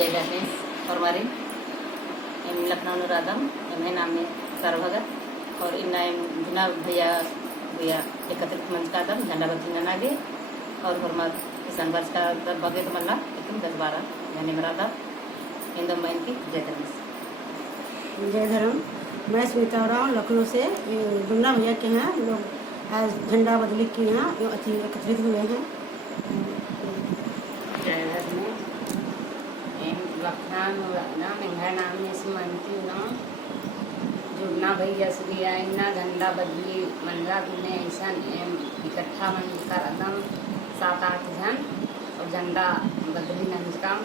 जय गणेश फॉर्मरी एम लखनऊ नुरादम एम है नाम सर भगत और इन्ना जुना भैया भैया एकत्रित मंच का दम झंडा बत्ती नागे और हरमत किसान वर्ष का बगे तो मल्ला लेकिन 10-12 महीने में रहा इन दो महीने की जय गणेश जय धर्म। मैं स्मिता राव लखनऊ से जुन्ना भैया के यहाँ लोग आज झंडा बदली के यहाँ एकत्रित हुए हैं। जय धर्म लखनऊ नाम में सुमंती ना जुड़ना भैया श्री आईना झंडा बदली मंडला ने ऐसा इकट्ठा मन कर एकदम 7-8 जन और झंडा बदली नंज का